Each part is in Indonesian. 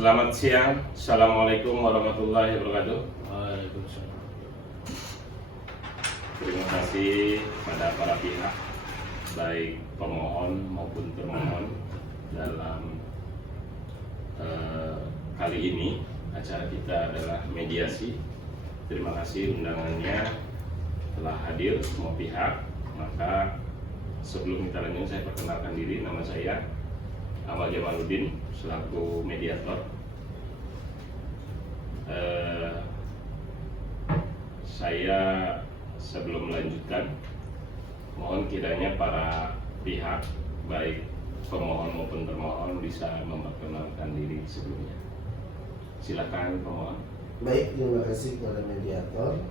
Selamat siang, Assalamualaikum warahmatullahi wabarakatuh. Waalaikumsalam. Terima kasih pada para pihak, baik pemohon maupun termohon dalam kali ini. Acara kita adalah mediasi. Terima kasih undangannya telah hadir semua pihak. Maka sebelum kita lanjut, saya perkenalkan diri. Nama saya Amal Jamaluddin selaku mediator. Saya sebelum melanjutkan, mohon kiranya para pihak baik pemohon maupun termohon bisa memperkenalkan diri sebelumnya. Silakan pemohon. Baik, terima kasih kepada mediator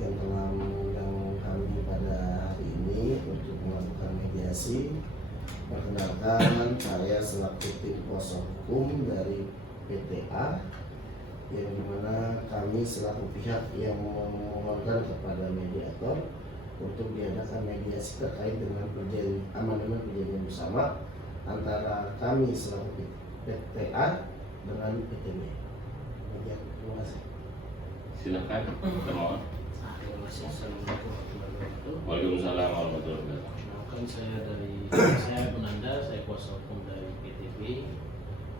yang telah mengundang kami pada hari ini untuk melakukan mediasi. Perkenalkan, saya selaku tim kuasa hukum dari PTA, yang dimana kami selaku pihak yang memohonkan kepada mediator untuk diadakan mediasi terkait dengan amandemen perjanjian bersama antara kami selaku PTA dengan PTB. Terima kasih. Silakan termohon. Assalamualaikum warahmatullahi wabarakatuh. Waalaikumsalam warahmatullahi wabarakatuh. Kenalkan saya Penanda, saya kuasa hukum dari PTB.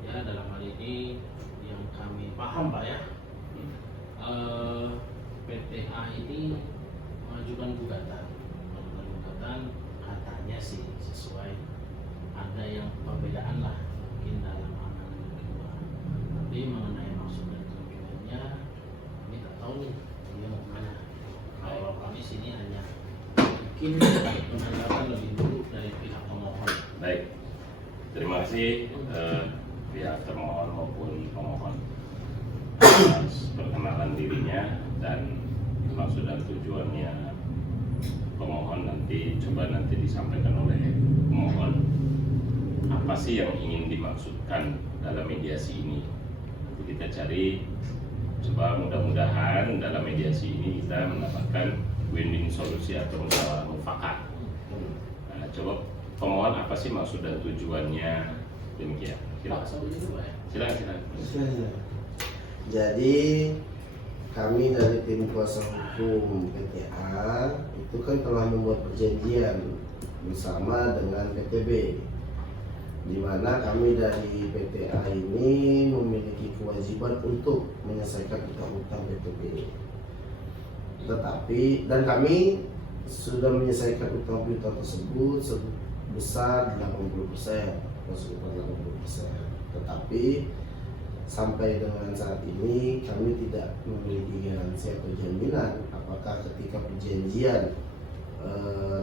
Ya, dalam hal ini yang kami paham Pak ya, PTA ini mengajukan gugatan katanya sih sesuai, ada yang perbedaan lah mungkin dalam amandemen kedua. Tapi mengenai maksud dan tujuannya kami tak tahu nih dia mau kemana. Kalau kami sini hanya mungkin menandakan lebih dulu dari pihak pemohon. Baik, terima kasih pihak termohon maupun pemohon atas perkenalan dirinya dan maksud dan tujuannya. Pemohon nanti disampaikan oleh pemohon apa sih yang ingin dimaksudkan dalam mediasi ini. Nanti kita cari, coba mudah-mudahan dalam mediasi ini kita mendapatkan win-win solusi atau musyawarah mufakat. Nah, coba pemohon apa sih maksud dan tujuannya, demikian. Pak, sambil dulu Pak ya. Silakan. Jadi kami dari tim kuasa hukum PTA itu kan telah membuat perjanjian bersama dengan PTB, di mana kami dari PTA ini memiliki kewajiban untuk menyelesaikan utang-utang PTB. Dan kami sudah menyelesaikan utang-utang tersebut sebesar 80%. Tetapi sampai dengan saat ini kami tidak memiliki garansi atau jaminan apakah ketika perjanjian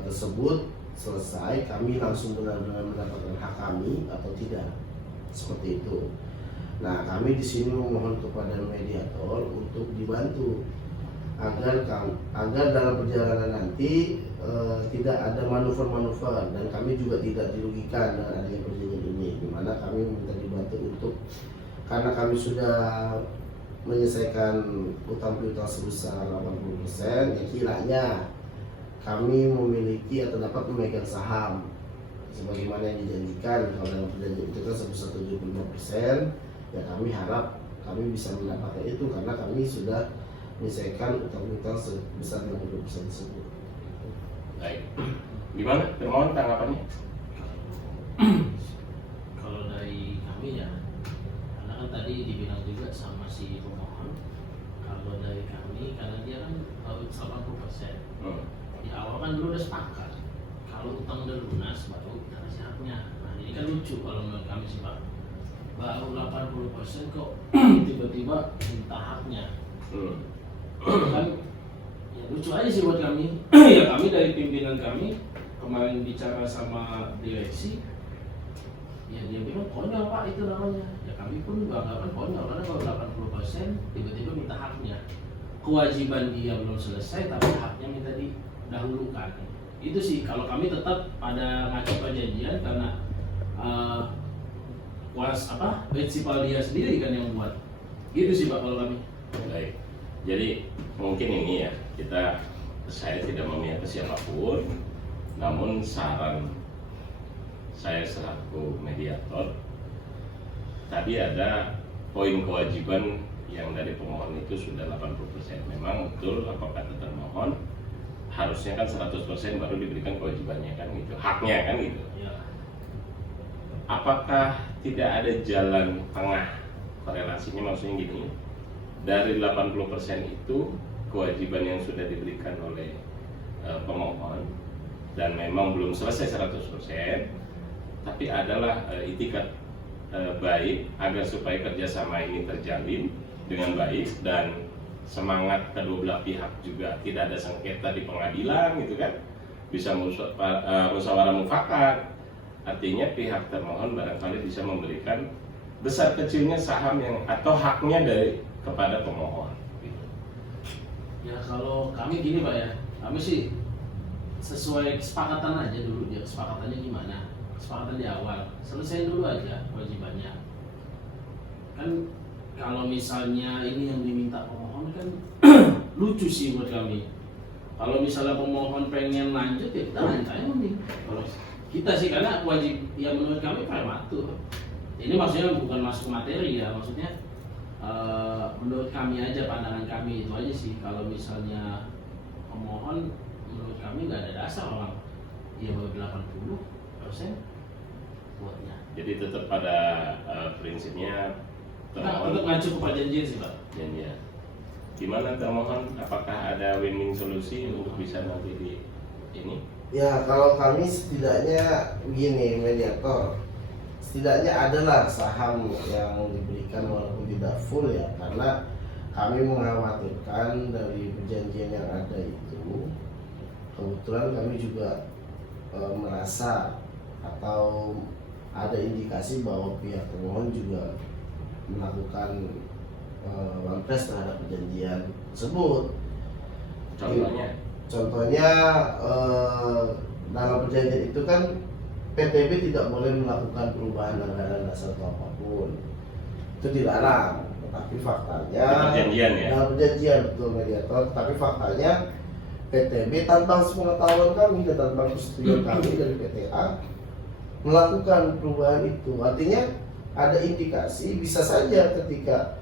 tersebut selesai kami langsung benar-benar mendapatkan hak kami atau tidak, seperti itu. Nah, kami di sini memohon kepada mediator untuk dibantu agar dalam perjalanan nanti tidak ada manuver-manuver dan kami juga tidak dirugikan dengan adanya perjanjian ini, di mana kami minta dibantu untuk, karena kami sudah menyelesaikan utang piutang sebesar 80%, ya kiranya kami memiliki atau dapat memegang saham sebagaimana yang dijanjikan. Kalau dalam perjanjian itu kan sebesar 75%, ya kami harap kami bisa mendapatkan itu karena kami sudah menyelesaikan utang-utang sebesar 50% tersebut. Baik, gimana termohon tanggapannya? Kalau dari kami ya, karena kan tadi dibilang juga sama si pemohon, kalau dari kami karena dia kan 80%. Di awal kan dulu udah sepakat kalau utang udah lunas baru kita kasih haknya. Nah ini kan lucu kalau menurut kami sih Pak, baru 80% kok tiba-tiba minta haknya. Kan ya lucu aja sih buat kami. Ya kami dari pimpinan kami kemarin bicara sama direksi, ya dia bilang konyol Pak itu namanya. Ya kami pun beranggapan konyol karena kalau 80% tiba-tiba minta haknya. Kewajiban dia belum selesai tapi haknya minta didahulukan. Itu sih kalau kami tetap pada ngaco perjanjian karena prinsipal dia sendiri kan yang buat. Gitu sih Pak kalau kami. Baik, jadi mungkin ini ya, saya tidak memihak ke siapapun, namun saran saya selaku mediator, tadi ada poin kewajiban yang dari pemohon itu sudah 80%. Memang betul apa kata termohon, harusnya kan 100% baru diberikan kewajibannya kan gitu, haknya kan gitu. Ya. Apakah tidak ada jalan tengah korelasinya, maksudnya gini, dari 80% itu kewajiban yang sudah diberikan oleh pemohon dan memang belum selesai 100%, tapi adalah itikat baik agar supaya kerjasama ini terjalin dengan baik dan semangat kedua belah pihak juga tidak ada sengketa di pengadilan gitu kan, bisa musyawarah mufakat. Artinya pihak termohon barangkali bisa memberikan besar kecilnya saham yang atau haknya dari kepada pemohon gitu. Ya kalau kami gini Pak ya, kami sih sesuai kesepakatan aja dulu, dia kesepakatannya gimana, kesepakatan di awal, selesaiin dulu aja kewajibannya. Kan kalau misalnya ini yang diminta pemohon kan lucu sih buat kami. Kalau misalnya pemohon pengen lanjut ya kita lanjut aja nih. Kalau kita sih karena wajib ya menurut kami prematur. Ini maksudnya bukan masuk materi ya, maksudnya menurut kami aja, pandangan kami itu aja sih. Kalau misalnya pemohon menurut kami nggak ada dasar orang ya baru 80% buatnya. Jadi tetap pada prinsipnya termohon Tetap ngacu ke perjanjian sih Pak. ya. Gimana termohon? Apakah ada win-win solusi untuk bisa nanti di ini? Ya kalau kami setidaknya begini, mediator, setidaknya adalah saham yang diberikan walaupun tidak full ya, karena kami mengkhawatirkan dari perjanjian yang ada itu, kebetulan kami juga merasa atau ada indikasi bahwa pihak termohon juga melakukan one press terhadap perjanjian tersebut. Contohnya dalam perjanjian itu kan PTB tidak boleh melakukan perubahan anggaran dasar atau apapun, itu dilarang. Tetapi faktanya perjanjian ya. Dalam perjanjian betul mediator, tapi faktanya PTB tanpa sepengetahuan kami dan tanpa persetujuan kami dari PTA melakukan perubahan itu. Artinya ada indikasi bisa saja ketika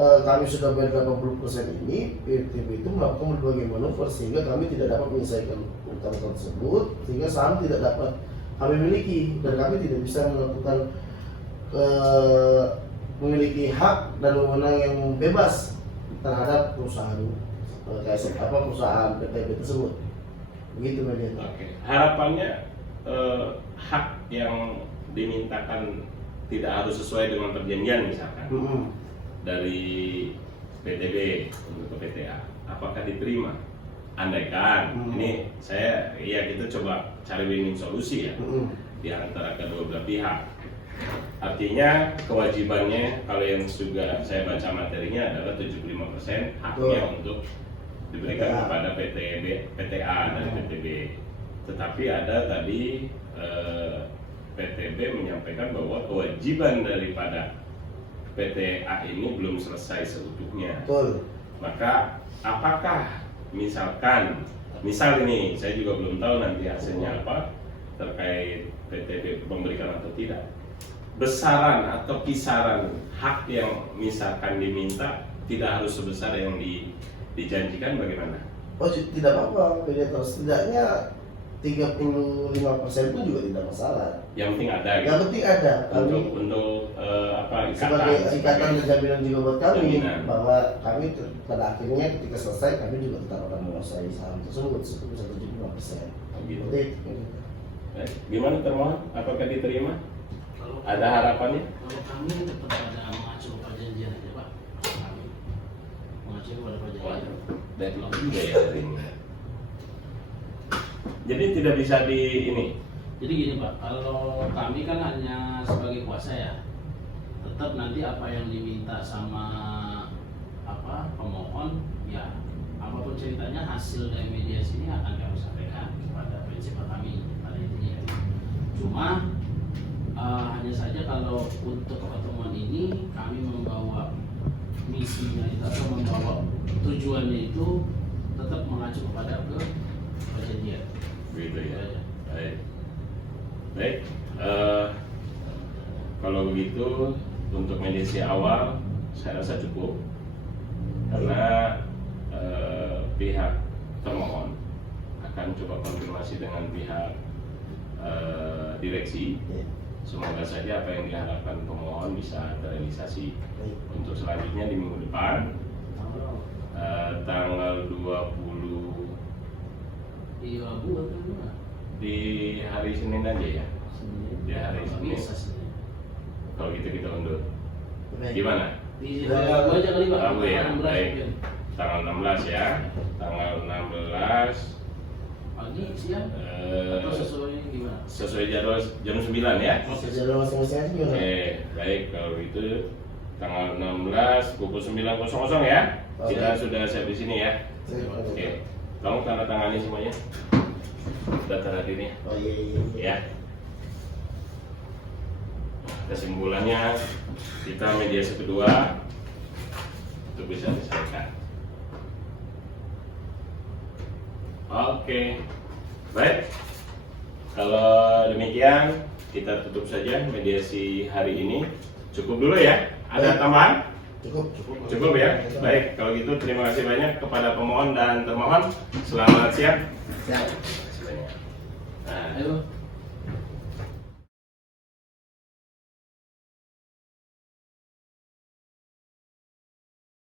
kami sudah bayar 80% ini, PTB itu melakukan berbagai manuver sehingga kami tidak dapat menyelesaikan utang tersebut, sehingga saham tidak dapat kami miliki dan kami tidak bisa melakukan memiliki hak dan wewenang yang bebas terhadap perusahaan perusahaan PTB tersebut. Begitu mediator. Oke. Harapannya hak yang dimintakan tidak harus sesuai dengan perjanjian misalkan dari PTB untuk ke PTA, apakah diterima? Andaikan ini saya kita coba cari win-win solusi ya di antara kedua belah pihak. Artinya kewajibannya kalau yang juga saya baca materinya adalah 75% haknya untuk diberikan kepada PTA dari PTB. Tetapi ada tadi PTB menyampaikan bahwa kewajiban daripada PTA ini belum selesai seutuhnya. Betul. Maka apakah misal ini saya juga belum tahu nanti hasilnya apa terkait PTB memberikan atau tidak, besaran atau kisaran hak yang misalkan diminta tidak harus sebesar yang dijanjikan, bagaimana? Oh tidak apa-apa, mediator, setidaknya 35% pun juga tidak masalah. Yang penting ada gitu. Yang penting ada. Untuk Sebagai ikatan dan jaminan juga buat kami jaminan. bahwa kami pada akhirnya ketika selesai kami juga tetap akan menguasai saham tersebut bisa 75%. Gitu. Gitu. Gimana termohon? Apakah diterima? Kalau Ada harapannya? Kalau kami tetap ada mengacu ke perjanjian aja Pak. Kami mengacu kepada perjanjian. Deadlock juga ya hari ini. Jadi tidak bisa di ini. Jadi gini Pak, kalau kami kan hanya sebagai kuasa ya, tetap nanti apa yang diminta sama pemohon ya apapun ceritanya hasil dari mediasi ini akan kami sampaikan kepada prinsipal kami pada intinya. Cuma hanya saja kalau untuk pertemuan ini kami membawa misinya itu atau membawa tujuannya itu tetap mengacu kepada perjanjian. Begitu ya. Baik. Kalau begitu untuk mediasi awal saya rasa cukup karena pihak termohon akan coba konfirmasi dengan pihak direksi. Semoga saja apa yang diharapkan pemohon bisa terrealisasi. Untuk selanjutnya di minggu depan tanggal 20 di Rabu atau gimana? di hari Senin aja ya. Di hari Senin. Bisa Senin. Kalau gitu kita undur. Gimana? Di hari Rabu aja kali Pak. Rabu ya. 16 Baik. mungkin. Tanggal 16 ya. Tanggal 16 Pagi, siang, atau sesuai gimana? sesuai jadwal jam 9 ya. Jadwal masing-masing aja gimana? Oke, baik kalau itu tanggal 16 pukul 9.00 ya. Kita sudah siap di sini ya. Oke. Kamu tanda tangani semuanya. Data hadirnya. Oh iya. Ya. Kesimpulannya kita mediasi kedua itu bisa diselesaikan. Oke, baik. Kalau demikian kita tutup saja mediasi hari ini. Cukup dulu ya. Ada tambahan? Cukup ya. Baik, kalau gitu terima kasih banyak kepada pemohon dan termohon. Selamat siang. Siap. Terima kasih banyak. Nah, Ayo.